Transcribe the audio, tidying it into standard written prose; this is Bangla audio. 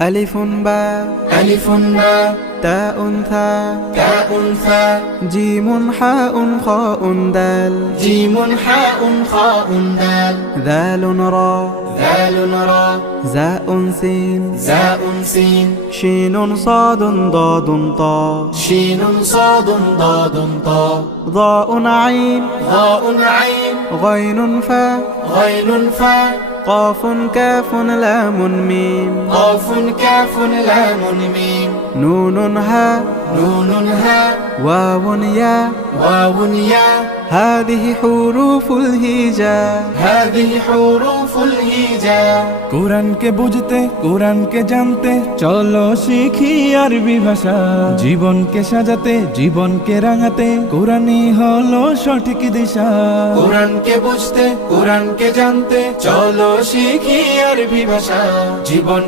ألف باء ألف باء تاء ثاء تاء ثاء جيم حاء خاء دال جيم حاء خاء دال ذال راء ذال راء زاء سين زاء سين شين صاد ضاد طاء شين صاد ضاد طاء ضاء عين ضاء عين غين فاء غين فاء قاف كاف لام ميم قاف كاف لام ميم نون هاء نون هاء واو ياء واو ياء هذه حروف الهجاء هذه حروف الهجاء কোরআনকে বুঝতে কোরআনকে জানতে চলো শিখি আরবি ভাষা জীবনকে সাজাতে জীবনকে রাঙাতে কোরআনই হলো সঠিক দিশা কোরআনকে বুঝতে কোরআনকে জানতে চলো শিখি আরবি ভাষা জীবন